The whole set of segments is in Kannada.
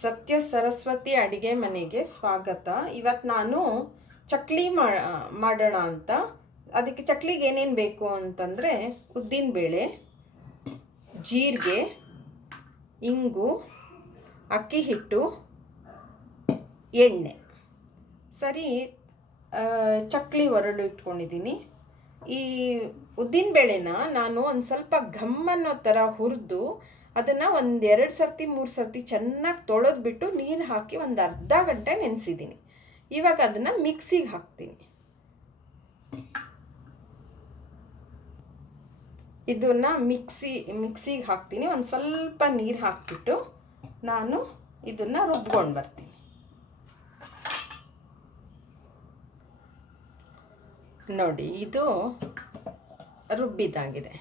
ಸತ್ಯ ಸರಸ್ವತಿ ಅಡಿಗೆ ಮನೆಗೆ ಸ್ವಾಗತ. ಇವತ್ತು ನಾನು ಚಕ್ಲಿ ಮಾಡೋಣ ಅಂತ. ಅದಕ್ಕೆ ಚಕ್ಲಿಗೆ ಏನೇನು ಬೇಕು ಅಂತಂದರೆ ಉದ್ದಿನಬೇಳೆ ಜೀರಿಗೆ, ಇಂಗು, ಅಕ್ಕಿ ಹಿಟ್ಟು, ಎಣ್ಣೆ. ಸರಿ ಚಕ್ಲಿ ಒರಳು ಇಟ್ಕೊಂಡಿದ್ದೀನಿ. ಈ ಉದ್ದಿನಬೇಳೆನ ನಾನು ಒಂದು ಸ್ವಲ್ಪ ಘಮ್ಮನ್ನೋ ಥರ ಹುರಿದು ಅದನ್ನು ಒಂದು ಎರಡು ಸರ್ತಿ, ಮೂರು ಸರ್ತಿ ಚೆನ್ನಾಗಿ ತೊಳೆದ್ಬಿಟ್ಟು ನೀರು ಹಾಕಿ ಒಂದು ಅರ್ಧ ಗಂಟೆ ನೆನೆಸಿದ್ದೀನಿ ಇವಾಗ ಅದನ್ನು ಮಿಕ್ಸಿಗೆ ಹಾಕ್ತೀನಿ. ಇದನ್ನು ಮಿಕ್ಸಿ, ಮಿಕ್ಸಿಗೆ ಹಾಕ್ತೀನಿ. ಒಂದು ಸ್ವಲ್ಪ ನೀರು ಹಾಕಿಬಿಟ್ಟು ನಾನು ಇದನ್ನು ರುಬ್ಕೊಂಡು ಬರ್ತೀನಿ. ನೋಡಿ, ಇದು ರುಬ್ಬಿದ್ದಾಗಿದೆ.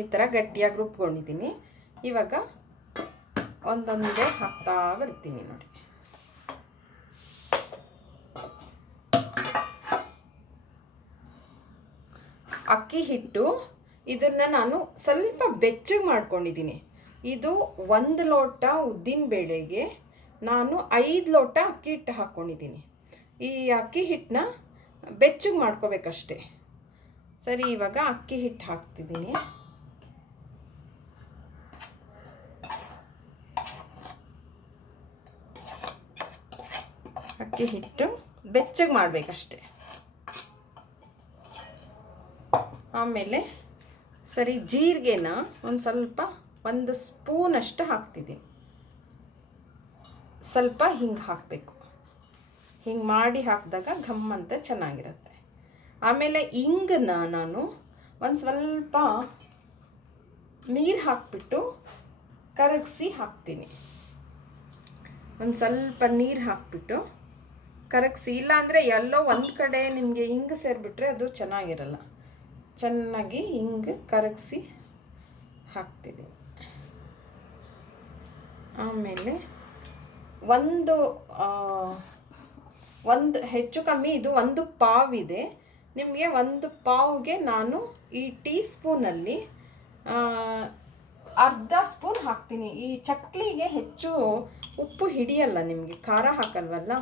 ಈ ಥರ ಗಟ್ಟಿಯಾಗಿ ರುಬ್ಕೊಂಡಿದ್ದೀನಿ ಇವಾಗ ಒಂದೊಂದೇ ಹಾಕ್ತಾ ಬರ್ತೀನಿ ನೋಡಿ. ಅಕ್ಕಿ ಹಿಟ್ಟು, ಇದನ್ನು ನಾನು ಸ್ವಲ್ಪ ಬೆಚ್ಚಗೆ ಮಾಡ್ಕೊಂಡಿದ್ದೀನಿ. ಇದು ಒಂದು ಲೋಟ ಉದ್ದಿನ ಬೇಳೆಗೆ ನಾನು ಐದು ಲೋಟ ಅಕ್ಕಿ ಹಿಟ್ಟು ಹಾಕ್ಕೊಂಡಿದ್ದೀನಿ ಈ ಅಕ್ಕಿ ಹಿಟ್ಟನ್ನ ಬೆಚ್ಚಗೆ ಮಾಡ್ಕೋಬೇಕಷ್ಟೆ. ಸರಿ, ಇವಾಗ ಅಕ್ಕಿ ಹಿಟ್ಟು ಹಾಕ್ತಿದ್ದೀನಿ. ಅಕ್ಕಿ ಹಿಟ್ಟು ಬೆಚ್ಚಗೆ ಮಾಡಬೇಕಷ್ಟೆ. ಆಮೇಲೆ ಸರಿ ಜೀರಿಗೆನ ಒಂದು ಸ್ವಲ್ಪ ಒಂದು ಸ್ಪೂನ್ ಅಷ್ಟು ಹಾಕ್ತಿದ್ದೀನಿ. ಸ್ವಲ್ಪ ಹಿಂಗೆ ಹಾಕಬೇಕು. ಹಿಂಗೆ ಮಾಡಿ ಹಾಕಿದಾಗ ಘಮ್ ಅಂತ ಚೆನ್ನಾಗಿರುತ್ತೆ. ಆಮೇಲೆ ಇಂಗನ್ನ ನಾನು ಒಂದು ಸ್ವಲ್ಪ ನೀರು ಹಾಕ್ಬಿಟ್ಟು ಕರಗಿಸಿ ಹಾಕ್ತೀನಿ. ಒಂದು ಸ್ವಲ್ಪ ನೀರು ಹಾಕ್ಬಿಟ್ಟು ಕರಗಿಸಿ, ಇಲ್ಲಾಂದರೆ ಎಲ್ಲೋ ಒಂದು ಕಡೆ ನಿಮಗೆ ಹಿಂಗೆ ಸೇರಿಬಿಟ್ರೆ ಅದು ಚೆನ್ನಾಗಿರಲ್ಲ. ಚೆನ್ನಾಗಿ ಹಿಂಗೆ ಕರಗಿಸಿ ಹಾಕ್ತಿದ್ದೀನಿ. ಆಮೇಲೆ ಒಂದು ಒಂದು, ಹೆಚ್ಚು ಕಮ್ಮಿ ಇದು ಒಂದು ಪಾವಿದೆ. ನಿಮಗೆ ಒಂದು ಪಾವ್ಗೆ ನಾನು ಈ ಟೀ ಸ್ಪೂನಲ್ಲಿ ಅರ್ಧ ಸ್ಪೂನ್ ಹಾಕ್ತೀನಿ. ಈ ಚಕ್ಲಿಗೆ ಹೆಚ್ಚು ಉಪ್ಪು ಹಿಡಿಯಲ್ಲ ನಿಮಗೆ, ಖಾರ ಹಾಕಲ್ವಲ್ಲ?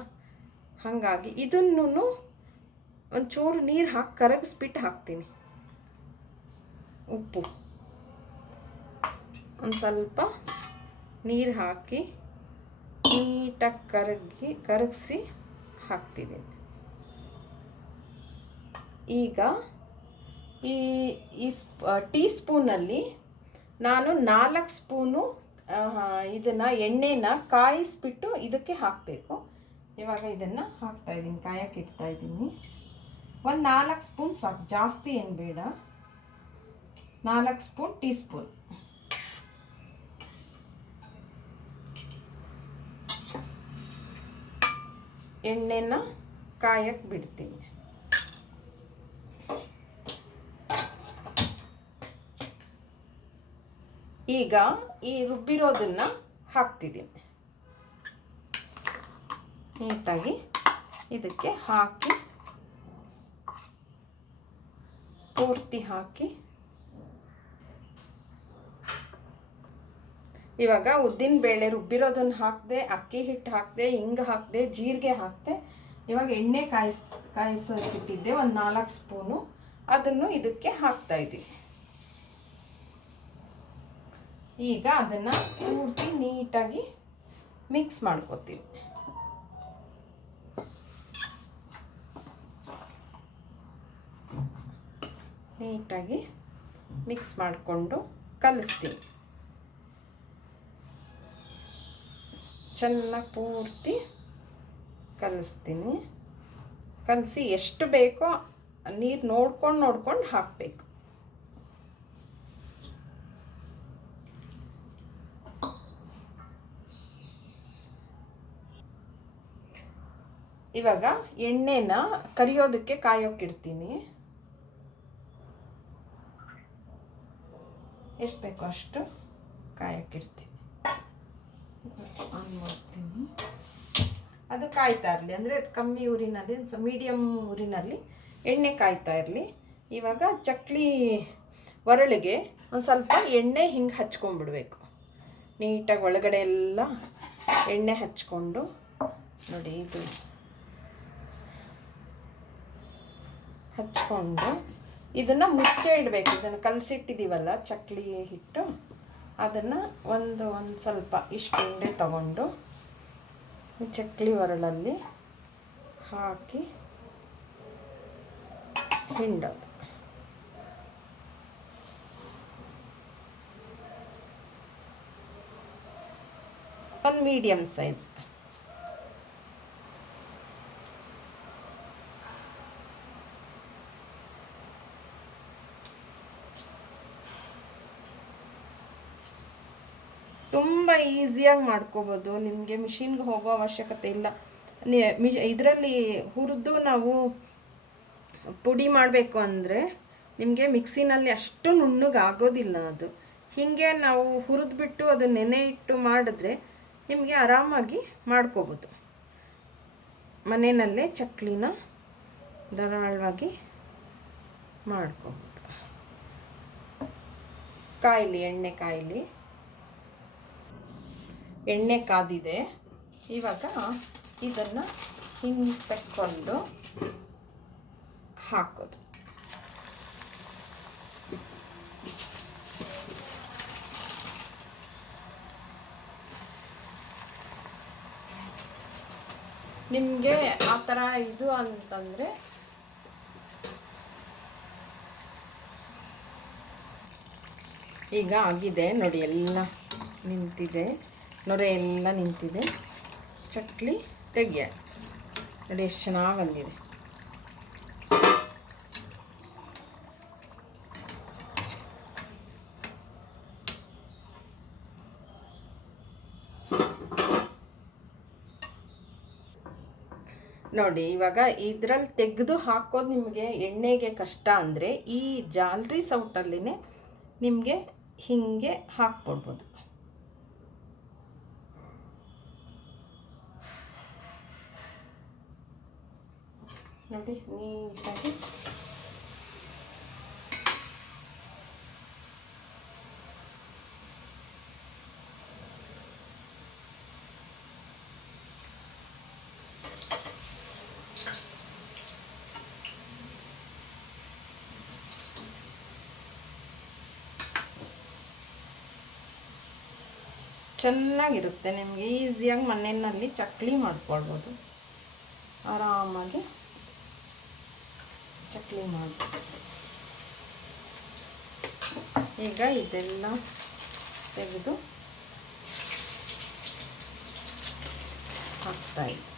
ಹಾಗಾಗಿ ಇದನ್ನು ಒಂಚೂರು ನೀರು ಹಾಕಿ ಕರಗಿಸ್ಬಿಟ್ಟು ಹಾಕ್ತೀನಿ. ಉಪ್ಪು. ಒಂದು ಸ್ವಲ್ಪ ನೀರು ಹಾಕಿ ನೀಟಾಗಿ ಕರಗಿ, ಕರಗಿಸಿ ಹಾಕ್ತಿದ್ದೀನಿ ಈಗ ಈ ಈ ಸ್ಪ್ ಟೀ ಸ್ಪೂನಲ್ಲಿ ನಾನು ನಾಲ್ಕು ಸ್ಪೂನು ಇದನ್ನು ಎಣ್ಣೆನ ಕಾಯಿಸ್ಬಿಟ್ಟು ಇದಕ್ಕೆ ಹಾಕಬೇಕು. ಇವಾಗ ಇದನ್ನು ಹಾಕ್ತಾಯಿದ್ದೀನಿ ಕಾಯಕ್ಕೆ ಇಡ್ತಾಯಿದ್ದೀನಿ ಒಂದು ನಾಲ್ಕು ಸ್ಪೂನ್ ಸಾಕು, ಜಾಸ್ತಿ ಏನು ಬೇಡ. ನಾಲ್ಕು ಸ್ಪೂನ್ ಟೀ ಸ್ಪೂನ್. ಎಣ್ಣೆನ ಕಾಯಕ್ಕೆ ಬಿಡ್ತೀನಿ. ಈಗ ಈ ರುಬ್ಬಿರೋದನ್ನು ಹಾಕ್ತಿದ್ದೀನಿ ನೀಟಾಗಿ ಇದಕ್ಕೆ ಹಾಕಿ, ಪೂರ್ತಿ ಹಾಕಿ. ಇವಾಗ ಉದ್ದಿನ ಬೇಳೆ ರುಬ್ಬಿರೋದನ್ನ ಹಾಕಿದೆ, ಅಕ್ಕಿ ಹಿಟ್ಟು ಹಾಕಿದೆ, ಹಿಂಗೆ ಹಾಕಿದೆ, ಜೀರಿಗೆ ಹಾಕಿದೆ, ಇವಾಗ ಎಣ್ಣೆ ಕಾಯಿಸ್ ಕಾಯಿಸಿಟ್ಟಿದ್ದೆ ಒಂದು ನಾಲ್ಕು ಸ್ಪೂನು. ಅದನ್ನು ಇದಕ್ಕೆ ಹಾಕ್ತಾ ಇದ್ದೀವಿ ಈಗ ಅದನ್ನು ಪೂರ್ತಿ ನೀಟಾಗಿ ಮಿಕ್ಸ್ ಮಾಡ್ಕೊತೀವಿ. ನೀಟಾಗಿ ಮಿಕ್ಸ್ ಮಾಡಿಕೊಂಡು ಕಲಿಸ್ತೀನಿ. ಚೆನ್ನಾಗಿ ಪೂರ್ತಿ ಕಲಿಸ್ತೀನಿ. ಕಲಸಿ ಎಷ್ಟು ಬೇಕೋ ನೀರು ನೋಡ್ಕೊಂಡು ನೋಡ್ಕೊಂಡು ಹಾಕಬೇಕು. ಇವಾಗ ಎಣ್ಣೆನ ಕರಿಯೋದಕ್ಕೆ ಕಾಯೋಕ್ಕಿಡ್ತೀನಿ ಎಷ್ಟು ಬೇಕೋ ಅಷ್ಟು ಕಾಯಕ್ಕಿರ್ತೀನಿ. ಆನ್ ಮಾಡ್ತೀನಿ. ಅದು ಕಾಯ್ತಾ ಇರಲಿ, ಅಂದರೆ ಕಮ್ಮಿ ಊರಿನಲ್ಲಿ ಮೀಡಿಯಮ್ ಊರಿನಲ್ಲಿ ಎಣ್ಣೆ ಕಾಯ್ತಾ ಇರಲಿ. ಇವಾಗ ಚಕ್ಲಿ ಒರಳಿಗೆ ಒಂದು ಸ್ವಲ್ಪ ಎಣ್ಣೆ ಹಿಂಗೆ ಹಚ್ಕೊಂಡ್ಬಿಡ್ಬೇಕು. ನೀಟಾಗಿ ಒಳಗಡೆ ಎಲ್ಲ ಎಣ್ಣೆ ಹಚ್ಕೊಂಡು, ನೋಡಿ ಇದು. ಹಚ್ಕೊಂಡು ಇದನ್ನು ಮುಚ್ಚೆ ಇಡಬೇಕು. ಇದನ್ನು ಕಲಸಿಟ್ಟಿದ್ದೀವಲ್ಲ ಚಕ್ಲಿ ಹಿಟ್ಟು. ಅದನ್ನು ಒಂದು ಒಂದು ಸ್ವಲ್ಪ ಇಷ್ಟು ಉಂಡೆ ತಗೊಂಡು ಚಕ್ಲಿ ಒರಳಲ್ಲಿ ಹಾಕಿ ಹಿಂಡೋದು. ಒಂದು ಮೀಡಿಯಮ್ ಸೈಜ್ ತುಂಬ ಈಸಿಯಾಗಿ ಮಾಡ್ಕೋಬೋದು. ನಿಮಗೆ ಮಿಷಿನ್ಗೆ ಹೋಗೋ ಅವಶ್ಯಕತೆ ಇಲ್ಲ. ಇದರಲ್ಲಿ ಹುರಿದು ನಾವು ಪುಡಿ ಮಾಡಬೇಕು ಅಂದರೆ ನಿಮಗೆ ಮಿಕ್ಸಿನಲ್ಲಿ ಅಷ್ಟು ನುಣ್ಣಗಾಗೋದಿಲ್ಲ ಅದು. ಹೀಗೆ ನಾವು ಹುರಿದ್ಬಿಟ್ಟು ಅದು ನೆನೆ ಇಟ್ಟು ಮಾಡಿದ್ರೆ ನಿಮಗೆ ಆರಾಮಾಗಿ ಮಾಡ್ಕೋಬೋದು. ಮನೆಯಲ್ಲೇ ಚಕ್ಲಿನ ಧಾರಾಳವಾಗಿ ಮಾಡ್ಕೋಬೋದು. ಕಾಯಿಲಿ, ಎಣ್ಣೆ ಕಾಯಿಲಿ. ಎಣ್ಣೆ ಕಾದಿದೆ. ಇವಾಗ ಇದನ್ನು ಹಿಂಗೆ ತೆಕ್ಕೊಂಡು ಹಾಕೋದು. ನಿಮಗೆ ಆ ಥರ ಇದು ಅಂತಂದರೆ ಈಗ ಆಗಿದೆ. ನೋಡಿ, ಎಲ್ಲ ನಿಂತಿದೆ. ನೊರೆ ಎಲ್ಲ ನಿಂತಿದೆ. ಚಕ್ಲಿ ತೆಗಿಯ. ನೋಡಿ, ಎಷ್ಟು ಚೆನ್ನಾಗಿ ಬಂದಿದೆ. ನೋಡಿ, ಇವಾಗ ಇದ್ರಲ್ಲಿ ತೆಗೆದು ಹಾಕೋದು ನಿಮಗೆ ಎಣ್ಣೆಗೆ ಕಷ್ಟ ಅಂದರೆ ಈ ಜಾಲ್ರಿ ಸೌಟಲ್ಲಿನೇ ನಿಮಗೆ ಹೀಗೆ ಹಾಕ್ಕೊಡ್ಬೋದು. ನೋಡಿ ನೀಟಾಗಿ ಚೆನ್ನಾಗಿರುತ್ತೆ ನಿಮಗೆ ಈಸಿಯಾಗಿ ಮನೆಯಲ್ಲಿ ಚಕ್ಲಿ ಮಾಡ್ಕೊಳ್ಬೋದು. ಆರಾಮಾಗಿ. ಚಕ್ಲಿ ಮಾಡಿ ಈಗ ಇದೆಲ್ಲ ತೆಗೆದು ಹಾಕ್ತಾಯಿದ್ದೆ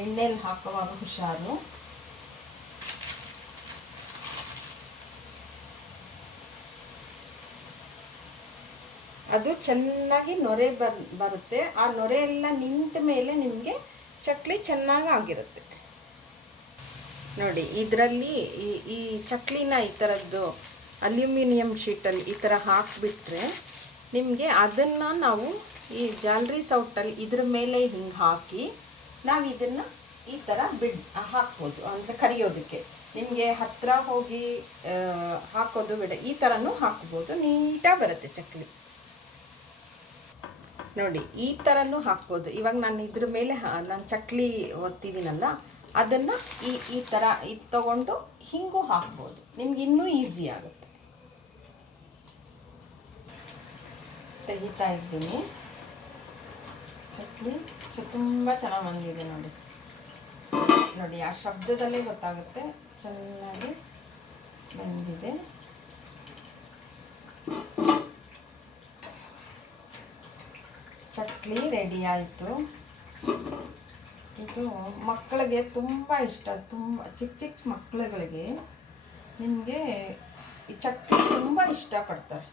ಎಣ್ಣೆಯಲ್ಲಿ ಹಾಕುವಾಗ ಹುಷಾರು. ಅದು ಚೆನ್ನಾಗಿ ನೊರೆ ಬರ್ ಬರುತ್ತೆ. ಆ ನೊರೆ ಎಲ್ಲ ನಿಂತ ಮೇಲೆ ನಿಮಗೆ ಚಕ್ಲಿ ಚೆನ್ನಾಗಿ ಆಗಿರುತ್ತೆ. ನೋಡಿ, ಇದರಲ್ಲಿ ಈ ಈ ಚಕ್ಲಿನ ಈ ಥರದ್ದು ಅಲ್ಯೂಮಿನಿಯಂ ಶೀಟಲ್ಲಿ ಈ ಥರ ಹಾಕಿಬಿಟ್ರೆ ನಿಮಗೆ ಅದನ್ನು ನಾವು ಈ ಜಾಲ್ರಿ ಸೌಟಲ್ಲಿ ಇದ್ರ ಮೇಲೆ ಹಿಂಗೆ ಹಾಕಿ ನಾವು ಇದನ್ನು ಈ ಥರ ಬಿಡ್ ಹಾಕ್ಬೋದು, ಅಂದರೆ ಕರಿಯೋದಕ್ಕೆ. ನಿಮಗೆ ಹತ್ತಿರ ಹೋಗಿ ಹಾಕೋದು ಬಿಡ, ಈ ಥರನೂ ಹಾಕ್ಬೋದು, ನೀಟಾಗಿ ಬರುತ್ತೆ ಚಕ್ಲಿ. ನೋಡಿ, ಈ ಥರನೂ ಹಾಕ್ಬೋದು. ಇವಾಗ ನಾನು ಇದ್ರ ಮೇಲೆ ನಾನು ಚಕ್ಲಿ ಒತ್ತಿದ್ದೀನಲ್ಲ ಅದನ್ನು ಈ ಈ ಥರ ಇದು ತಗೊಂಡು ಹಿಂಗೂ ಹಾಕ್ಬೋದು. ನಿಮ್ಗೆ ಇನ್ನೂ ಈಸಿ ಆಗುತ್ತೆ. ತೆಗಿತಾ ಇದ್ದೀನಿ. ಚಟ್ಲಿ ತುಂಬ ಚೆನ್ನಾಗಿ ಬಂದಿದೆ ನೋಡಿ. ನೋಡಿ, ಆ ಶಬ್ದದಲ್ಲೇ ಗೊತ್ತಾಗುತ್ತೆ. ಚೆನ್ನಾಗಿ ಬಂದಿದೆ. ಚಟ್ಲಿ ರೆಡಿ ಆಯಿತು. ಇದು ಮಕ್ಕಳಿಗೆ ತುಂಬ ಇಷ್ಟ. ತುಂಬ ಚಿಕ್ಕ ಚಿಕ್ಕ ಮಕ್ಕಳುಗಳಿಗೆ ನಿಮಗೆ ಈ ಚಕ್ಲಿ ತುಂಬ ಇಷ್ಟಪಡ್ತಾರೆ.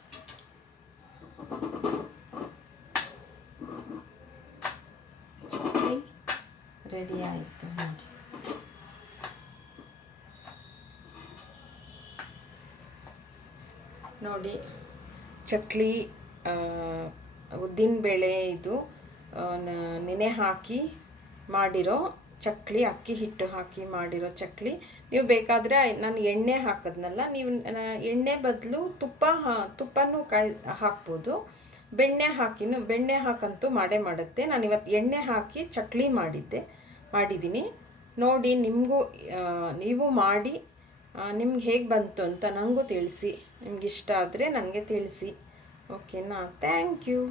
ರೆಡಿ ಆಯಿತು ನೋಡಿ. ನೋಡಿ, ಚಕ್ಲಿ ಉದ್ದಿನಬೇಳೆ ಇದು ನೆನೆ ಹಾಕಿ ಮಾಡಿರೋ ಚಕ್ಲಿ, ಅಕ್ಕಿ ಹಿಟ್ಟು ಹಾಕಿ ಮಾಡಿರೋ ಚಕ್ಲಿ. ನೀವು ಬೇಕಾದರೆ ನಾನು ಎಣ್ಣೆ ಹಾಕಿದ್ನಲ್ಲ, ನೀವು ಎಣ್ಣೆ ಬದಲು ತುಪ್ಪ ತುಪ್ಪನೂ ಕಾಯಿ, ಹಾಕ್ಬೋದು. ಬೆಣ್ಣೆ ಹಾಕಿನೂ, ಬೆಣ್ಣೆ ಹಾಕಂತೂ ಮಾಡೇ ಮಾಡುತ್ತೆ. ನಾನು ಇವತ್ತು ಎಣ್ಣೆ ಹಾಕಿ ಚಕ್ಲಿ ಮಾಡಿದ್ದೆ, ಮಾಡಿದ್ದೀನಿ. ನೋಡಿ, ನಿಮಗೂ ನೀವು ಮಾಡಿ ನಿಮ್ಗೆ ಹೇಗೆ ಬಂತು ಅಂತ ನನಗೂ ತಿಳಿಸಿ. ನಿಮ್ಗೆ ಇಷ್ಟ ಆದರೆ ನನಗೆ ತಿಳಿಸಿ. ಓಕೆನಾ? Thank you.